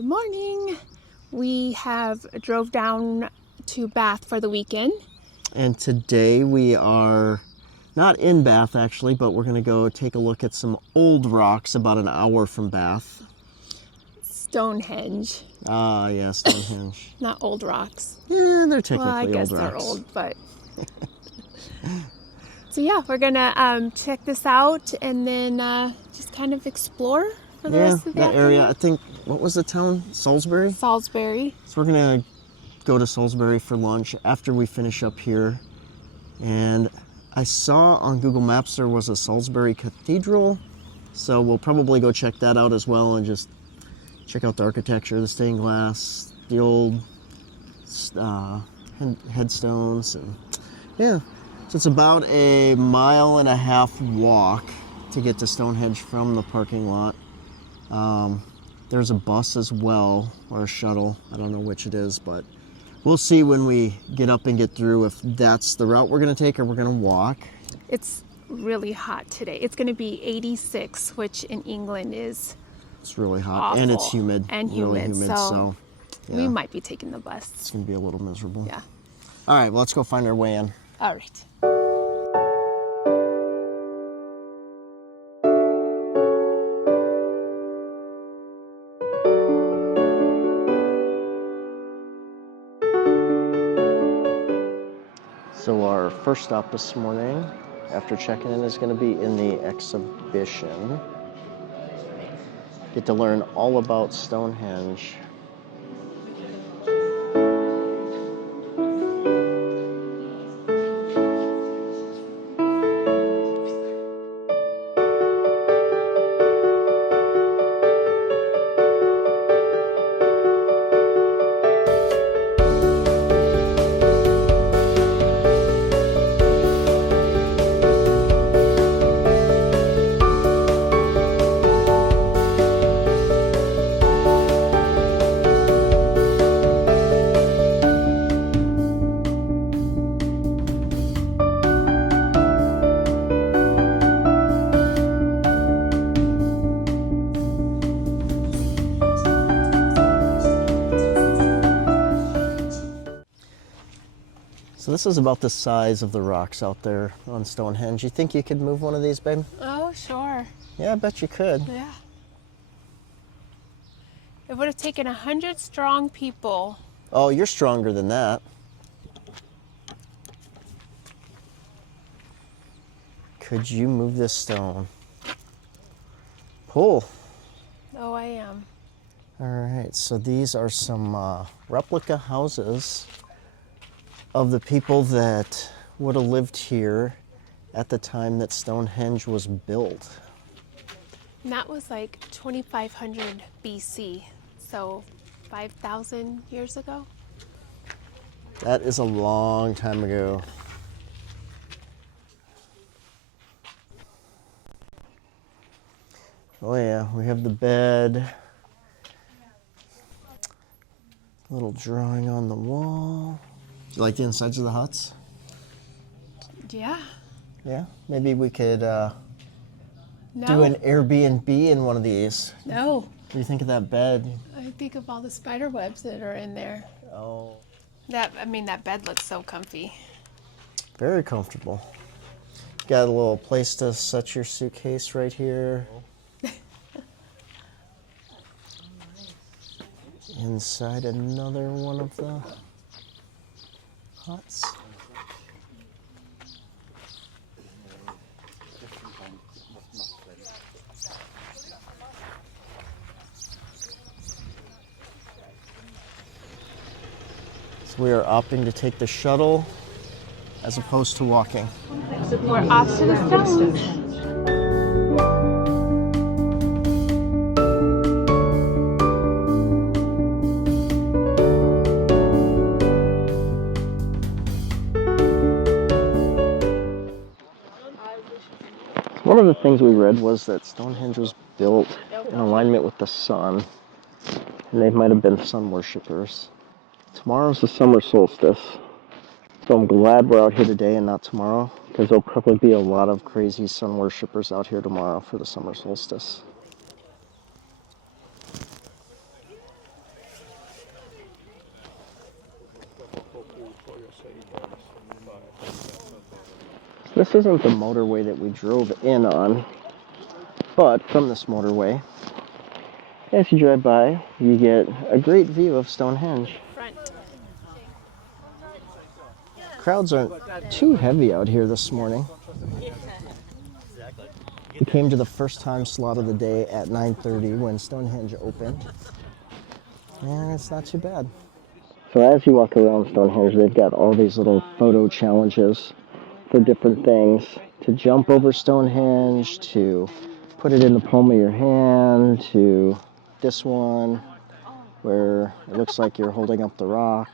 Good morning. We have drove down to Bath for the weekend. And today we are not in Bath actually, but we're going to go take a look at some old rocks about an hour from Bath. Stonehenge. Ah, yeah, Stonehenge. Not old rocks. Yeah, they're technically Well, I guess old they're rocks. old, but... So yeah, we're gonna check this out and then just kind of explore for the rest of the that area. afternoon. I think, what was the town? Salisbury? Salisbury. So we're going to go to Salisbury for lunch after we finish up here. And I saw on Google Maps there was a Salisbury Cathedral. So we'll probably go check that out as well and just check out the architecture, the stained glass, the old headstones. And yeah, so it's about a 1.5 mile walk to get to Stonehenge from the parking lot. There's a bus as well, or a shuttle. I don't know which it is, but we'll see when we get up and get through if that's the route we're going to take or we're going to walk. It's really hot today. It's going to be 86, which in England is It's really hot awful. and it's humid. And really humid, humid. So yeah, we might be taking the bus. it's going to be a little miserable. Yeah. All right, well, let's go find our way in. All right. So our first stop this morning after checking in is going to be in the exhibition. Get to learn all about Stonehenge. So this is about the size of the rocks out there on Stonehenge. You think you could move one of these, babe? Oh, sure. Yeah, I bet you could. Yeah. It would have taken 100 strong people. Oh, you're stronger than that. Could you move this stone? Pull. Oh, I am. All right, so these are some replica houses of the people that would have lived here at the time that Stonehenge was built. And that was like 2500 BC, so 5,000 years ago. That is a long time ago. Oh yeah, we have the bed. Little drawing on the wall. Do you like the insides of the huts? Yeah. Yeah, maybe we could No. do an Airbnb in one of these. No. What do you think of that bed? I think of all the spider webs that are in there. Oh, That bed looks so comfy. very comfortable. Got a little place to set your suitcase right here. Inside another one of the huts. So we are opting to take the shuttle as opposed to walking. We're off to the stones. One of the things we read was that Stonehenge was built in alignment with the sun, and they might have been sun worshippers. Tomorrow's the summer solstice, so I'm glad we're out here today and not tomorrow, because there'll probably be a lot of crazy sun worshippers out here tomorrow for the summer solstice. This isn't the motorway that we drove in on, but from this motorway, as you drive by, you get a great view of Stonehenge. Crowds aren't too heavy out here this morning. We came to the first time slot of the day at 9:30 when Stonehenge opened, and it's not too bad. So as you walk around Stonehenge, they've got all these little photo challenges for different things. To jump over Stonehenge, to put it in the palm of your hand, to this one where it looks like you're holding up the rock.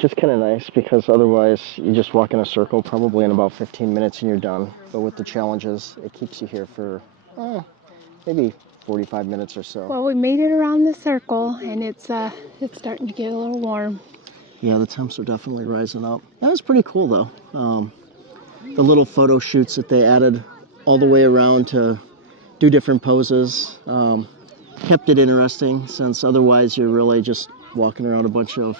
Just kind of nice because otherwise you just walk in a circle probably in about 15 minutes and you're done. But with the challenges, it keeps you here for maybe 45 minutes or so. Well, we made it around the circle, and it's starting to get a little warm. Yeah, the temps are definitely rising up. That was pretty cool, though. The little photo shoots that they added all the way around to do different poses kept it interesting, since otherwise you're really just walking around a bunch of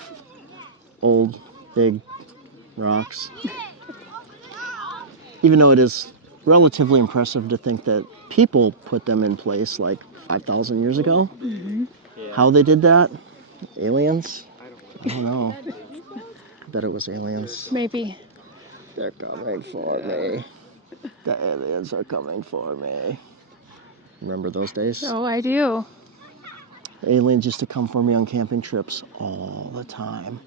old, big rocks. Even though it is relatively impressive to think that people put them in place like 5,000 years ago. Mm-hmm. How they did that? Aliens? I don't know. I bet it was aliens. Maybe. They're coming for me. The aliens are coming for me. Remember those days? Oh, I do. Aliens used to come for me on camping trips all the time.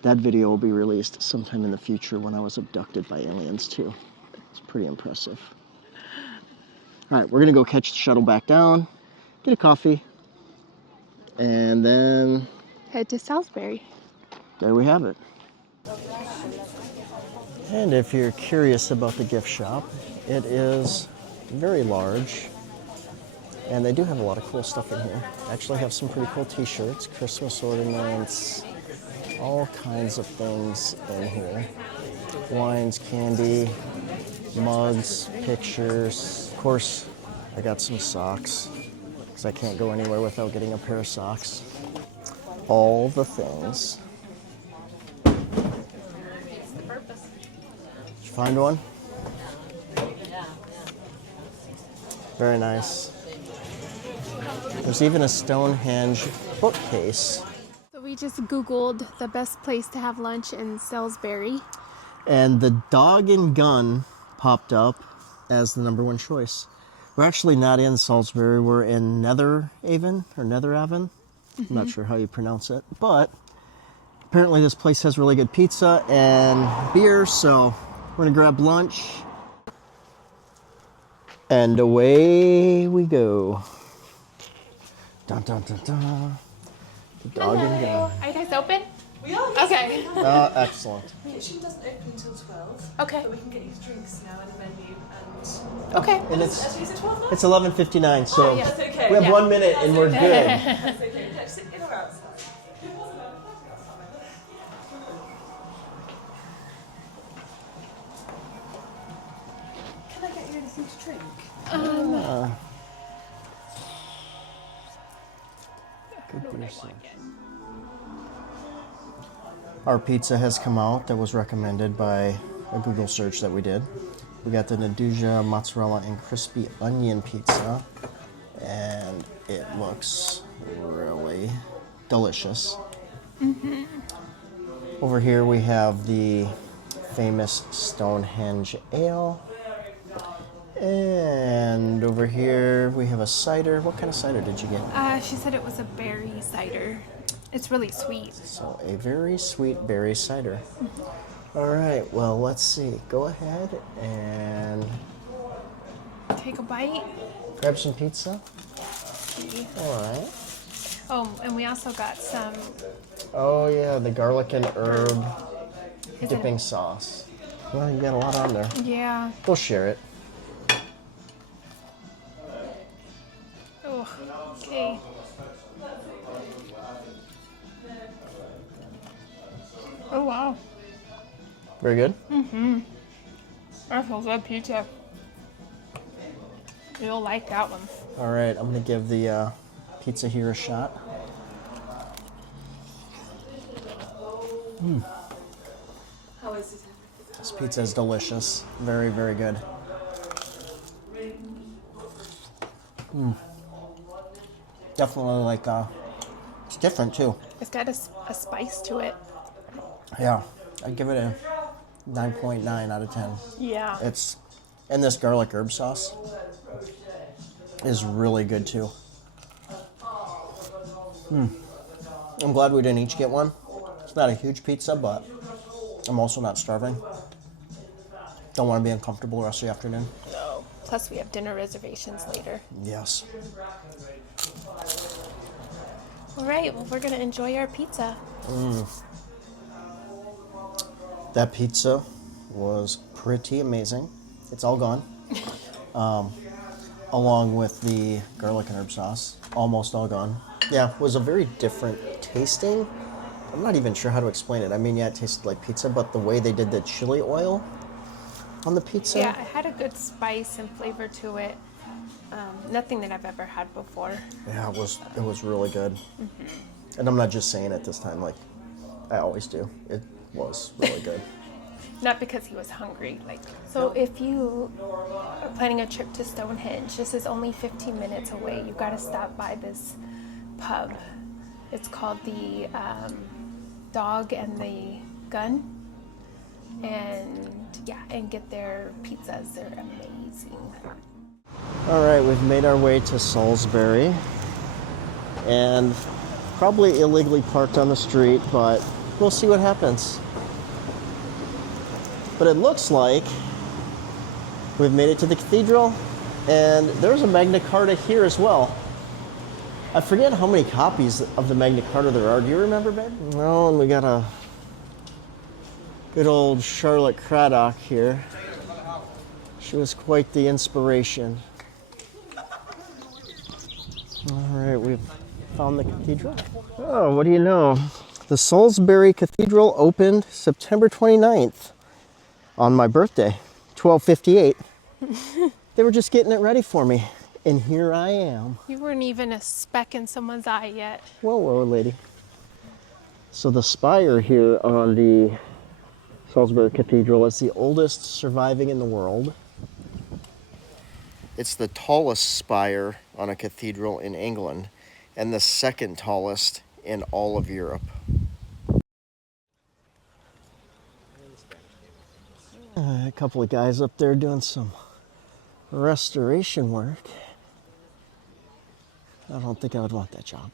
That video will be released sometime in the future when I was abducted by aliens too. It's pretty impressive. All right, we're gonna go catch the shuttle back down, get a coffee, and then Head to Salisbury. there we have it. And if you're curious about the gift shop, it is very large, and they do have a lot of cool stuff in here. They actually have some pretty cool t-shirts, Christmas ornaments, all kinds of things in here. Wines, candy, mugs, pictures. Of course, I got some socks, because I can't go anywhere without getting a pair of socks. All the things. Did you find one? Very nice. There's even a Stonehenge bookcase. So we just Googled the best place to have lunch in Salisbury. And the Dog and Gun popped up as the #1 choice. We're actually not in Salisbury, we're in Netheravon, or Netheravon. I'm not sure how you pronounce it, but apparently this place has really good pizza and beer, so we're gonna grab lunch. And away we go. Dun, dun, dun, dun. The Dog and Gun. Are you guys open? We are. Yes, Okay. we are. Excellent. The kitchen doesn't open until 12. Okay. But we can get you drinks now in the menu. And Okay. And it's actually, is it 12 now? 11:59, so yeah. That's okay. we have Yeah. 1 minute and we're good. That's okay. Let's sit in or outside. Can I get you anything to drink? Good beer sauce. Our pizza has come out that was recommended by a Google search that we did. We got the Nduja mozzarella and crispy onion pizza, and it looks really delicious. Mm-hmm. Over here we have the famous Stonehenge ale. And over here we have a cider. What kind of cider did you get? She said it was a berry cider. It's really sweet. So a very sweet berry cider. All right, well, let's see. Go ahead and Take a bite. grab some pizza. See. All right. Oh, and we also got some. Oh yeah, the garlic and herb Is dipping sauce. Well, you got a lot on there. Yeah. We'll share it. Oh. Okay. Oh wow. Very good. That's a good pizza. You'll like that one. All right, I'm gonna give the pizza here a shot. How is it? This pizza is delicious. Very, very good. Definitely like, it's different too. It's got a spice to it. Yeah, I'd give it a 9.9 out of 10. Yeah. And this garlic herb sauce is really good too. I'm glad we didn't each get one. It's not a huge pizza, but I'm also not starving. Don't want to be uncomfortable the rest of the afternoon. No. Plus, we have dinner reservations later. Yes. All right. Well, we're gonna enjoy our pizza. That pizza was pretty amazing. It's all gone. Along with the garlic and herb sauce. Almost all gone. Yeah, it was a very different tasting. I'm not even sure how to explain it. I mean, yeah, it tasted like pizza, but the way they did the chili oil on the pizza. Yeah, it had a good spice and flavor to it. Nothing that I've ever had before. Yeah, it was really good. And I'm not just saying it this time, like I always do. It was really good. Not because he was hungry. So if you are planning a trip to Stonehenge, this is only 15 minutes away. You got to stop by this pub. It's called the Dog and the Gun. And get their pizzas. They're amazing. All right, we've made our way to Salisbury and probably illegally parked on the street, but we'll see what happens. But it looks like we've made it to the cathedral, and there's a Magna Carta here as well. I forget how many copies of the Magna Carta there are. Do you remember, babe? Well, and we got a good old Charlotte Craddock here. She was quite the inspiration. All right, we've found the cathedral. Oh, what do you know? The Salisbury Cathedral opened September 29th on my birthday, 12:58. They were just getting it ready for me, and here I am. You weren't even a speck in someone's eye yet. Whoa, whoa, lady. So the spire here on the Salisbury Cathedral is the oldest surviving in the world. It's the tallest spire on a cathedral in England and the second tallest in all of Europe. A couple of guys up there doing some restoration work. I don't think I would want that job.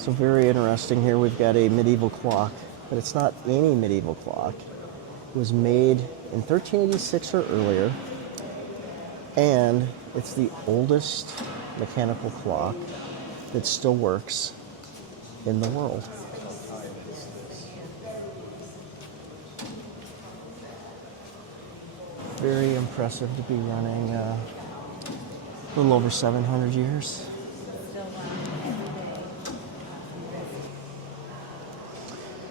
So very interesting here. We've got a medieval clock, but it's not any medieval clock. It was made in 1386 or earlier, and it's the oldest mechanical clock that still works in the world. Very impressive to be running a little over 700 years.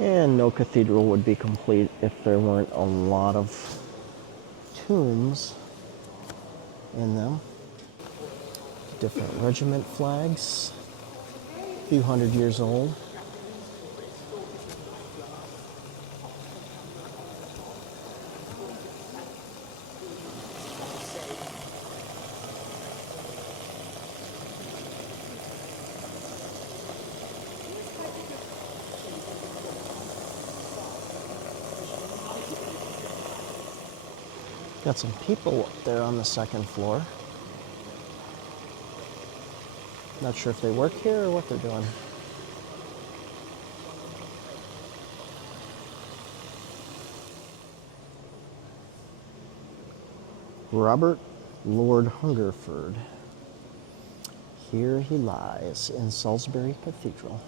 And no cathedral would be complete if there weren't a lot of tombs in them. Different regiment flags, a few hundred years old. Got some people up there on the second floor. Not sure if they work here or what they're doing. Robert Lord Hungerford. Here he lies in Salisbury Cathedral.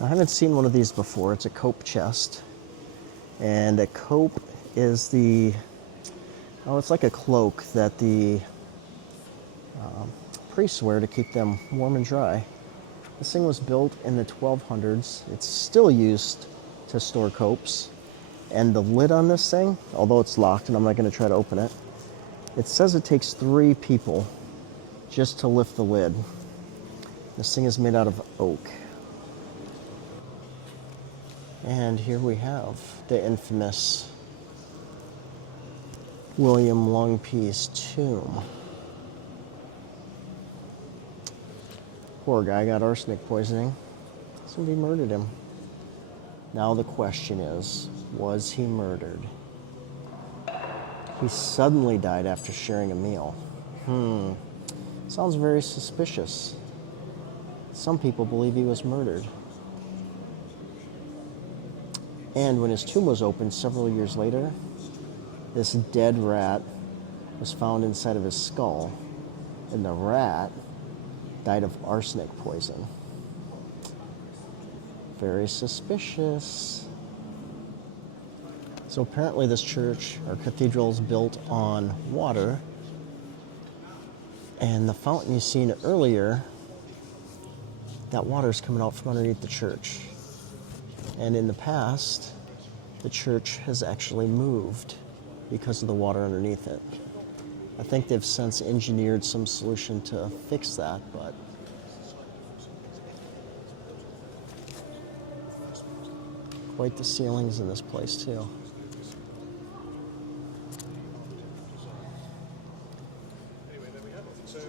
I haven't seen one of these before. It's a cope chest. And a cope is it's like a cloak that the priests wear to keep them warm and dry. This thing was built in the 1200s. It's still used to store copes. And the lid on this thing, although it's locked and I'm not going to try to open it, it says it takes 3 people just to lift the lid. This thing is made out of oak. And here we have the infamous William Longpea's tomb. Poor guy got arsenic poisoning. Somebody murdered him. Now the question is, was he murdered? He suddenly died after sharing a meal. Sounds very suspicious. Some people believe he was murdered. And when his tomb was opened several years later, this dead rat was found inside of his skull, and the rat died of arsenic poison. Very suspicious. So apparently this church or cathedral is built on water, and the fountain you've seen earlier, that water is coming out from underneath the church. And in the past, the church has actually moved because of the water underneath it. I think they've since engineered some solution to fix that, but quite the ceilings in this place too.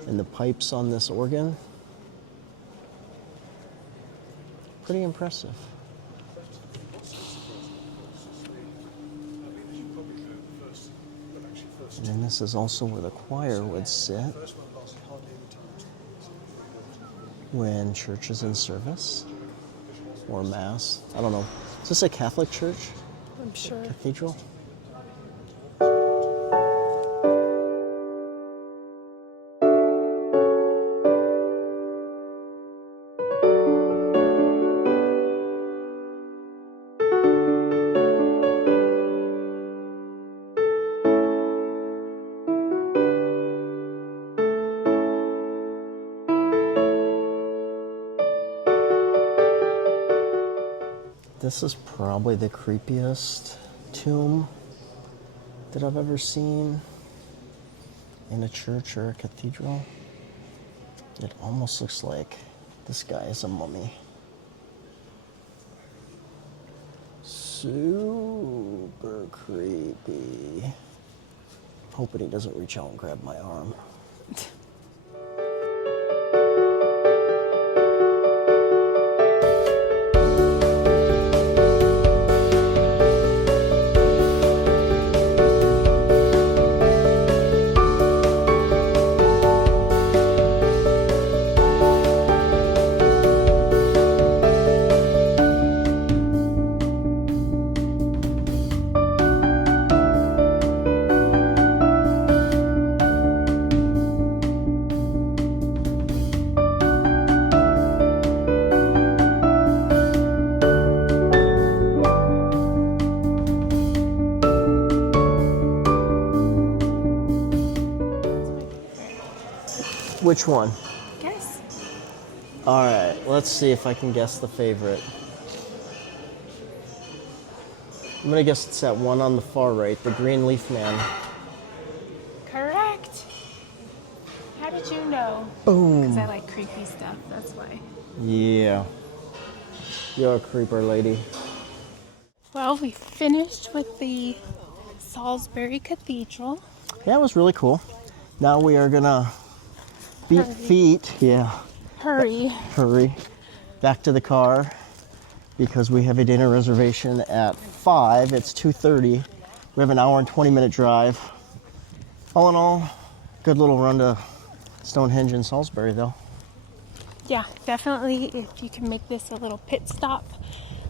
And the pipes on this organ, pretty impressive. And then this is also where the choir would sit when church is in service or mass. I don't know. Is this a Catholic church? I'm sure. Cathedral? This is probably the creepiest tomb that I've ever seen in a church or a cathedral. It almost looks like this guy is a mummy. Super creepy. Hoping he doesn't reach out and grab my arm. Which one? Guess. All right, let's see if I can guess the favorite. I'm gonna guess it's that one on the far right, the green leaf man. Correct. How did you know? Boom. Because I like creepy stuff, that's why. Yeah. You're a creeper, lady. Well, we finished with the Salisbury Cathedral. Yeah, it was really cool. Now we are gonna beat feet. Yeah. Hurry. Back to the car because we have a dinner reservation at 5. It's 2:30. We have an hour and 20-minute drive. All in all, good little run to Stonehenge and Salisbury, though. Yeah, definitely if you can make this a little pit stop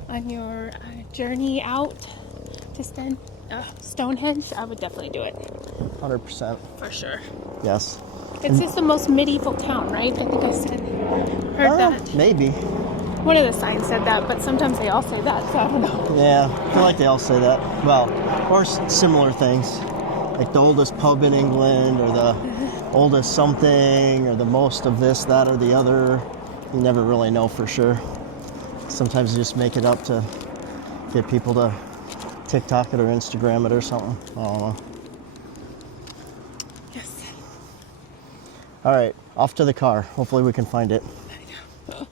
on your journey out to Stonehenge, I would definitely do it. 100%. For sure. Yes. It's just the most medieval town, right? I think I heard that. Maybe. One of the signs said that, but sometimes they all say that, so I don't know. Yeah, I feel like they all say that. Well, or similar things. Like the oldest pub in England, or the oldest something, or the most of this, that, or the other. You never really know for sure. Sometimes you just make it up to get people to TikTok it or Instagram it or something. I don't know. Yes. All right, off to the car. Hopefully we can find it. I know.